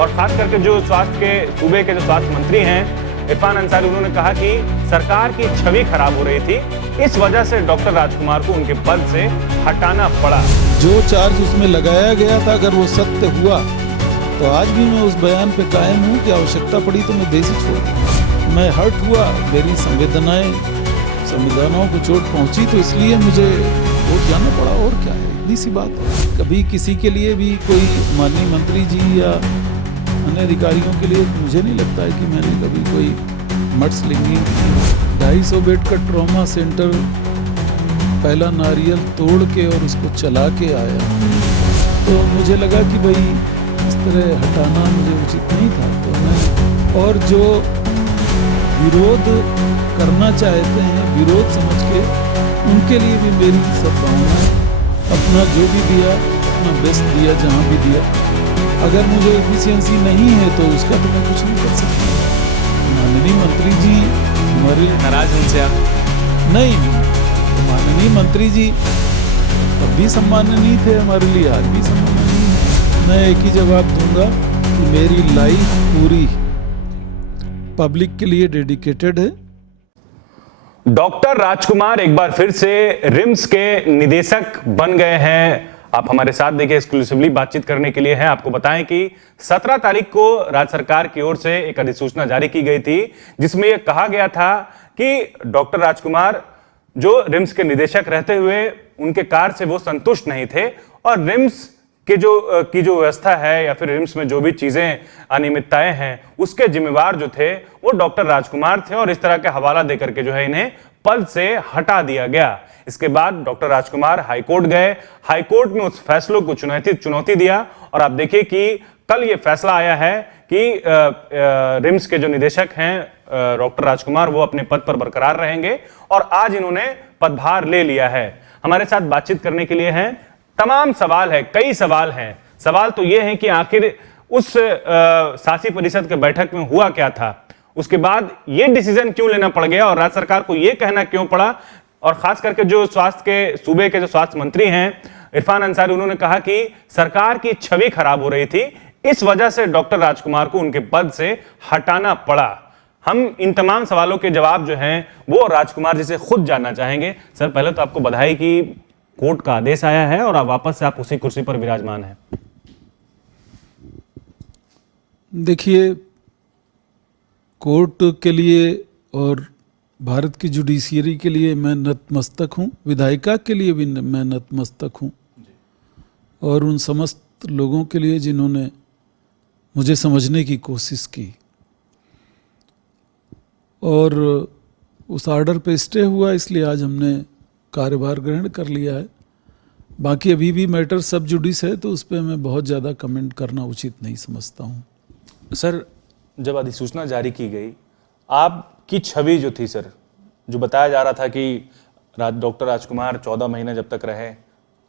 और खास करके जो सूबे के जो स्वास्थ्य मंत्री हैं इरफान अंसारी, उन्होंने कहा कि सरकार की छवि खराब हो रही थी, इस वजह से डॉक्टर राजकुमार को उनके पद से हटाना पड़ा। जो चार्ज उसमें लगाया गया था अगर वो सत्य हुआ तो आज भी मैं उस बयान पे कायम हूँ कि आवश्यकता पड़ी तो मैं देश ही छोड़ दूँ। मैं हर्ट हुआ, मेरी संवेदनाओं को चोट पहुंची तो इसलिए मुझे वोट जाना पड़ा, और क्या है, इतनी सी बात है। कभी किसी के लिए भी कोई माननीय मंत्री जी या अन्य अधिकारियों के लिए मुझे नहीं लगता है कि मैंने कभी कोई मडस्लिंगिंग की। 250 बेड का ट्रॉमा सेंटर पहला नारियल तोड़ के और उसको चला के आया, तो मुझे लगा कि भाई इस तरह हटाना मुझे उचित नहीं था। तो मैं, और जो विरोध करना चाहते हैं विरोध समझ के, उनके लिए भी मेरी सद्भावना, अपना जो भी दिया अपना बेस्ट दिया जहाँ भी दिया। अगर मुझे एफिशिएंसी नहीं है तो उसका तो मैं कुछ नहीं कर सकता। माननीय मंत्री जी हमारे नाराज उनसे आप? नहीं, माननीय मंत्री जी तब भी सम्माननीय थे हमारे लिए, आज भी सम्माननीय है। मैं एक ही जवाब दूंगा कि मेरी लाइफ पूरी पब्लिक के लिए डेडिकेटेड है। डॉक्टर राजकुमार एक बार फिर से रिम्स के निदेशक बन गए हैं। आप हमारे साथ देखिए, एक्सक्लूसिवली बातचीत करने के लिए हैं। आपको बताएं कि 17 तारीख को राज्य सरकार की ओर से एक अधिसूचना जारी की गई थी, जिसमें यह कहा गया था कि डॉक्टर राजकुमार जो रिम्स के निदेशक रहते हुए उनके कार्य से वो संतुष्ट नहीं थे, और रिम्स के जो व्यवस्था है या फिर रिम्स में जो भी चीजें अनियमितताएं हैं उसके जिम्मेवार जो थे वो डॉक्टर राजकुमार थे, और इस तरह के हवाला देकर के जो है इन्हें पद से हटा दिया गया। इसके बाद डॉक्टर राजकुमार हाईकोर्ट गए, हाईकोर्ट में उस फैसलों को चुनौती दिया, और आप देखिए कि कल ये फैसला आया है कि रिम्स के जो निदेशक हैं डॉक्टर राजकुमार वो अपने पद पर बरकरार रहेंगे, और आज इन्होंने पदभार ले लिया है। हमारे साथ बातचीत करने के लिए हैं, तमाम सवाल है, कई सवाल हैं। सवाल तो ये है कि आखिर उस शासी परिषद के बैठक में हुआ क्या था, उसके बाद ये डिसीजन क्यों लेना पड़ गया और राज्य सरकार को ये कहना क्यों पड़ा, और खास करके जो सूबे के जो स्वास्थ्य मंत्री हैं इरफान अंसारी, उन्होंने कहा कि सरकार की छवि खराब हो रही थी, इस वजह से डॉक्टर राजकुमार को उनके पद से हटाना पड़ा। हम इन तमाम सवालों के जवाब जो हैं वो राजकुमार जी से खुद जानना चाहेंगे। सर, पहले तो आपको बधाई कि कोर्ट का आदेश आया है और वापस से आप उसी कुर्सी पर विराजमान हैं। देखिए, कोर्ट के लिए और भारत की जुडिशियरी के लिए मैं नतमस्तक हूँ, विधायिका के लिए भी मैं नतमस्तक हूँ, और उन समस्त लोगों के लिए जिन्होंने मुझे समझने की कोशिश की, और उस आर्डर पे स्टे हुआ, इसलिए आज हमने कार्यभार ग्रहण कर लिया है। बाकी अभी भी मैटर सब जुडिस है, तो उस पर मैं बहुत ज़्यादा कमेंट करना उचित नहीं समझता हूँ। सर, जब अधिसूचना जारी की गई, आपकी छवि जो थी सर, जो बताया जा रहा था कि डॉक्टर राजकुमार 14 महीने जब तक रहे,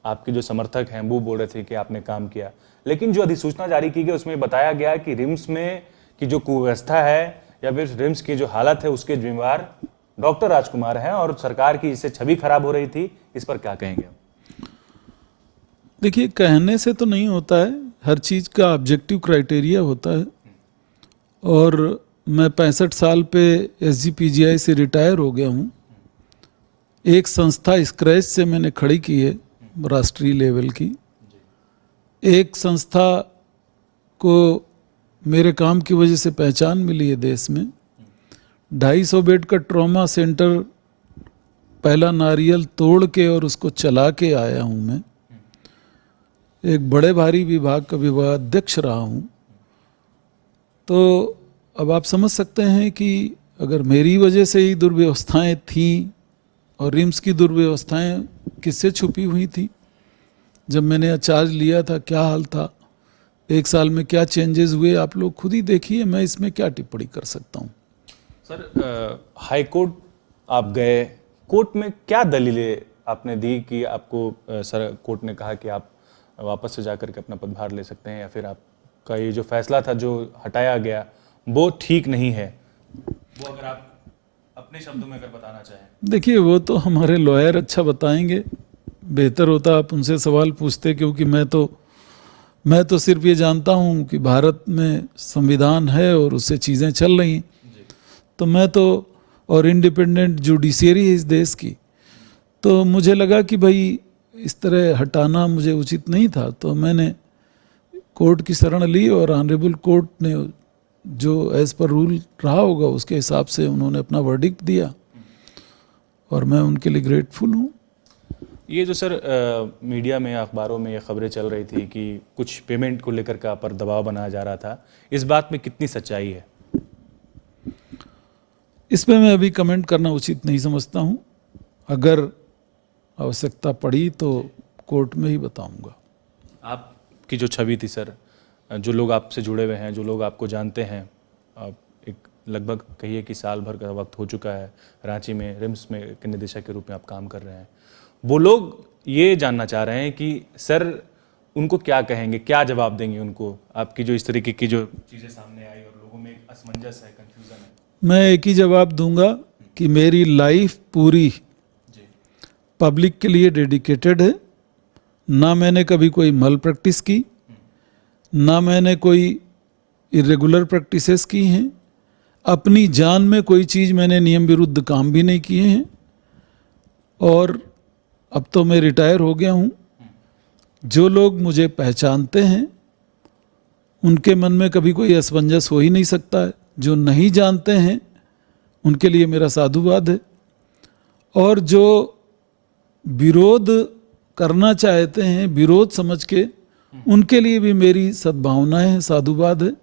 आपके जो समर्थक हैं वो बोल रहे थे कि आपने काम किया, लेकिन जो अधिसूचना जारी की गई उसमें बताया गया कि रिम्स में की जो कुव्यवस्था है या फिर रिम्स की जो हालत है उसके जिम्मेवार डॉक्टर राजकुमार हैं, और सरकार की इससे छवि खराब हो रही थी। इस पर क्या कहेंगे? देखिए, कहने से तो नहीं होता है, हर चीज़ का ऑब्जेक्टिव क्राइटेरिया होता है, और मैं 65 साल पे SGPGI से रिटायर हो गया हूँ। एक संस्था स्क्रैच से मैंने खड़ी की है, राष्ट्रीय लेवल की। एक संस्था को मेरे काम की वजह से पहचान मिली है देश में। 250 बेड का ट्रॉमा सेंटर पहला नारियल तोड़ के और उसको चला के आया हूँ मैं। एक बड़े भारी विभाग का विभागाध्यक्ष रहा हूँ। तो अब आप समझ सकते हैं कि अगर मेरी वजह से ही दुर्व्यवस्थाएं थीं, और रिम्स की दुर्व्यवस्थाएं किससे छुपी हुई थी, जब मैंने चार्ज लिया था क्या हाल था, एक साल में क्या चेंजेस हुए, आप लोग खुद ही देखिए, मैं इसमें क्या टिप्पणी कर सकता हूँ। सर, हाई कोर्ट आप गए, कोर्ट में क्या दलीलें आपने दी कि आपको सर कोर्ट ने कहा कि आप वापस से जाकर के अपना पदभार ले सकते हैं, या फिर आपका ये जो फैसला था जो हटाया गया वो ठीक नहीं है, वो अगर आप अपने शब्दों में अगर बताना चाहें? देखिए, वो तो हमारे लॉयर अच्छा बताएंगे, बेहतर होता आप उनसे सवाल पूछते, क्योंकि मैं तो मैं तो सिर्फ ये जानता हूँ कि भारत में संविधान है और उससे चीज़ें चल रही हैं। तो मैं तो, और इंडिपेंडेंट जुडिशरी है इस देश की, तो मुझे लगा कि भाई इस तरह हटाना मुझे उचित नहीं था। तो मैंने कोर्ट की शरण ली और ऑनरेबल कोर्ट ने जो एज़ पर रूल रहा होगा उसके हिसाब से उन्होंने अपना वर्डिक्ट दिया और मैं उनके लिए ग्रेटफुल हूँ। ये जो सर मीडिया में अखबारों में ये खबरें चल रही थी कि कुछ पेमेंट को लेकर के आप पर दबाव बनाया जा रहा था, इस बात में कितनी सच्चाई है? इस पे मैं अभी कमेंट करना उचित नहीं समझता हूँ। अगर आवश्यकता पड़ी तो कोर्ट में ही बताऊंगा। आपकी जो छवि थी सर, जो लोग आपसे जुड़े हुए हैं, जो लोग आपको जानते हैं, एक लगभग कहिए कि साल भर का वक्त हो चुका है रांची में रिम्स में के निदेशक के रूप में आप काम कर रहे हैं, वो लोग ये जानना चाह रहे हैं कि सर उनको क्या कहेंगे, क्या जवाब देंगे उनको, आपकी जो इस तरीके की जो चीज़ें सामने आई और लोगों में एक असमंजस है, कंफ्यूजन है। मैं एक ही जवाब दूंगा कि मेरी लाइफ पूरी पब्लिक के लिए डेडिकेटेड है। ना मैंने कभी कोई मल प्रैक्टिस की, ना मैंने कोई इरेगुलर प्रैक्टिसेस की हैं। अपनी जान में कोई चीज़ मैंने नियम विरुद्ध काम भी नहीं किए हैं। और अब तो मैं रिटायर हो गया हूँ। जो लोग मुझे पहचानते हैं उनके मन में कभी कोई असमंजस हो ही नहीं सकता है। जो नहीं जानते हैं उनके लिए मेरा साधुवाद है, और जो विरोध करना चाहते हैं विरोध समझ के, उनके लिए भी मेरी सद्भावनाएं हैं, साधुवाद है।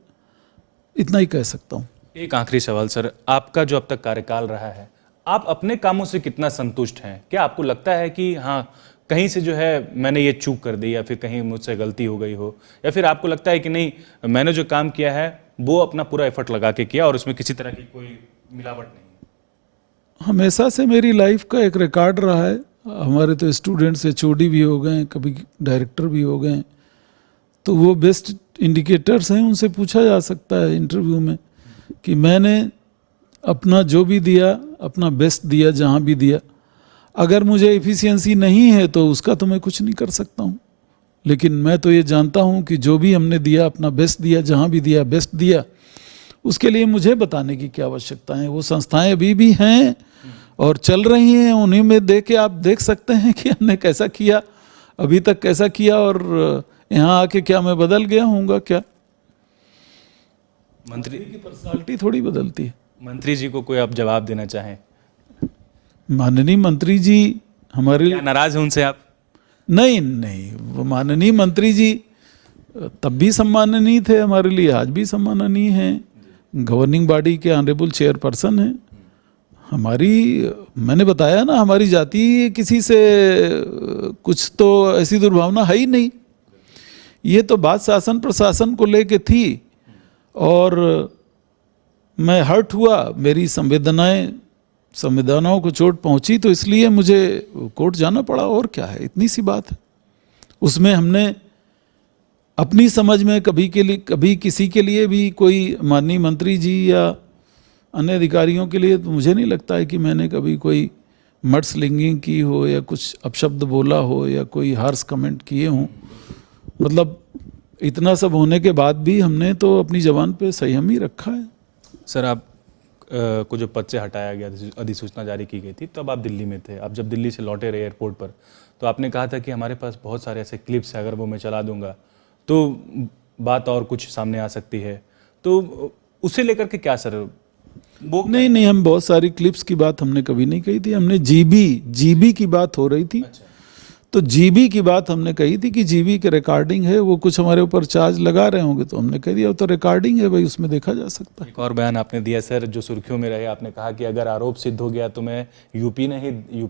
इतना ही कह सकता हूँ। एक आखिरी सवाल सर, आपका जो अब तक कार्यकाल रहा है, आप अपने कामों से कितना संतुष्ट हैं? क्या आपको लगता है कि हाँ कहीं से जो है मैंने ये चूक कर दी, या फिर कहीं मुझसे गलती हो गई हो, या फिर आपको लगता है कि नहीं मैंने जो काम किया है वो अपना पूरा एफर्ट लगा के किया और उसमें किसी तरह की कोई मिलावट नहीं? हमेशा से मेरी लाइफ का एक रिकॉर्ड रहा है। हमारे तो स्टूडेंट्स HOD भी हो गए, कभी डायरेक्टर भी हो गए, तो वो बेस्ट इंडिकेटर्स हैं, उनसे पूछा जा सकता है इंटरव्यू में कि मैंने अपना जो भी दिया अपना बेस्ट दिया जहाँ भी दिया। अगर मुझे एफिशिएंसी नहीं है तो उसका तो मैं कुछ नहीं कर सकता हूँ, लेकिन मैं तो ये जानता हूँ कि जो भी हमने दिया अपना बेस्ट दिया, जहाँ भी दिया बेस्ट दिया। उसके लिए मुझे बताने की क्या आवश्यकता है। वो संस्थाएं अभी भी हैं और चल रही हैं, उन्हीं में देख के आप देख सकते हैं कि हमने कैसा किया, अभी तक कैसा किया, और यहाँ आके क्या मैं बदल गया हूँगा क्या? मंत्री की पर्सनालिटी थोड़ी बदलती है। मंत्री जी को कोई आप जवाब देना चाहें? माननीय मंत्री जी हमारे लिए क्या नाराज हैं उनसे आप? नहीं, वो माननीय मंत्री जी तब भी सम्माननीय थे हमारे लिए, आज भी सम्माननीय हैं। गवर्निंग बॉडी के ऑनरेबल चेयरपर्सन हैं। हमारी, मैंने बताया ना, हमारी जाति किसी से कुछ तो ऐसी दुर्भावना है ही नहीं। ये तो बात शासन प्रशासन को लेके थी और मैं हर्ट हुआ, मेरी संवेदनाओं को चोट पहुंची, तो इसलिए मुझे कोर्ट जाना पड़ा। और क्या है, इतनी सी बात है। उसमें हमने अपनी समझ में कभी किसी के लिए भी, कोई माननीय मंत्री जी या अन्य अधिकारियों के लिए, तो मुझे नहीं लगता है कि मैंने कभी कोई मडस्लिंगिंग की हो या कुछ अपशब्द बोला हो या कोई हार्श कमेंट किए हों। मतलब इतना सब होने के बाद भी हमने तो अपनी जबान पे संयम ही रखा है। सर आप को जो पद से हटाया गया, अधिसूचना जारी की गई थी, तब आप दिल्ली में थे। आप जब दिल्ली से लौटे रहे एयरपोर्ट पर, तो आपने कहा था कि हमारे पास बहुत सारे ऐसे क्लिप्स हैं, अगर वो मैं चला दूंगा तो बात और कुछ सामने आ सकती है। तो उसे लेकर के क्या सर वो? नहीं, हम बहुत सारी क्लिप्स की बात हमने कभी नहीं कही थी। हमने जीबी की बात हो रही थी। अच्छा। तो जीबी की बात हमने कही थी कि जीबी के रिकॉर्डिंग है, वो कुछ हमारे ऊपर चार्ज लगा रहे होंगे, तो हमने कह दिया तो रिकॉर्डिंग है भाई, उसमें देखा जा सकता है। एक और बयान आपने दिया सर जो सुर्खियों में रहे, आपने कहा कि अगर आरोप सिद्ध हो गया तो मैं यूपी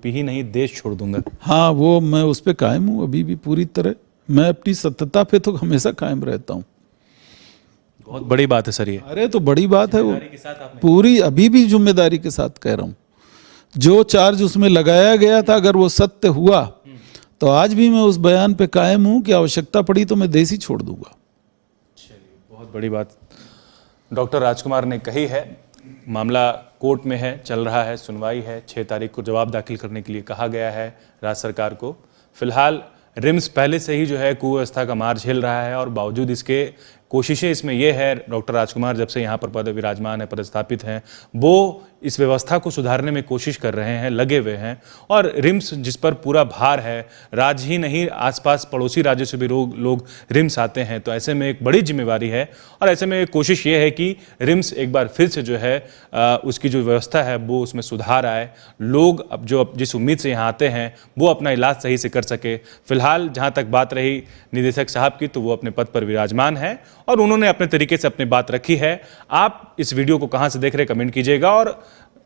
ही नहीं देश छोड़ दूंगा। हाँ, वो मैं उस पर कायम हूँ अभी भी पूरी तरह। मैं अपनी सत्यता पे तो हमेशा कायम रहता हूँ। बहुत बड़ी बात है सर ये। अरे तो बड़ी बात है वो, के साथ आपने पूरी अभी भी जिम्मेदारी के साथ कह रहा हूँ। जो चार्ज उसमें लगाया गया था अगर वो सत्य हुआ तो आज भी मैं उस बयान पे कायम हूँ कि आवश्यकता पड़ी तो मैं देश ही छोड़ दूंगा। चलिए, बहुत बड़ी बात डॉक्टर राजकुमार ने कही है। मामला कोर्ट में है, चल रहा है, सुनवाई है। 6 तारीख को जवाब दाखिल करने के लिए कहा गया है राज्य सरकार को। फिलहाल रिम्स पहले से ही जो है कुव्यवस्था का मार झेल रहा है और बावजूद इसके कोशिशें इसमें यह है, डॉक्टर राजकुमार जब से यहाँ पर पद विराजमान है, पदस्थापित हैं, वो इस व्यवस्था को सुधारने में कोशिश कर रहे हैं, लगे हुए हैं। और रिम्स जिस पर पूरा भार है, राज्य ही नहीं आसपास पड़ोसी राज्यों से भी लोग रिम्स आते हैं, तो ऐसे में एक बड़ी जिम्मेवारी है। और ऐसे में कोशिश ये है कि रिम्स एक बार फिर से जो है उसकी जो व्यवस्था है वो उसमें सुधार आए, लोग अब जिस उम्मीद से यहाँ आते हैं वो अपना इलाज सही से कर सके। फिलहाल जहाँ तक बात रही निदेशक साहब की, तो वो अपने पद पर विराजमान है और उन्होंने अपने तरीके से अपनी बात रखी है। आप इस वीडियो को कहां से देख रहे हैं कमेंट कीजिएगा और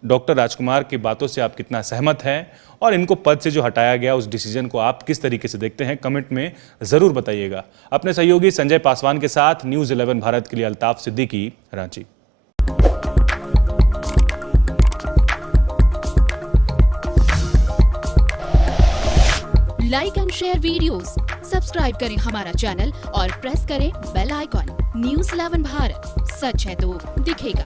डॉक्टर राजकुमार की बातों से आप कितना सहमत हैं और इनको पद से जो हटाया गया उस डिसीजन को आप किस तरीके से देखते हैं, कमेंट में जरूर बताइएगा। अपने सहयोगी संजय पासवान के साथ न्यूज़ 11 भारत के लिए Altaf Siddiqui, Ranchi. Like and share videos, subscribe करें हमारा चैनल और प्रेस करें बेल आइकॉन। न्यूज़ 11 भारत, सच है तो दिखेगा।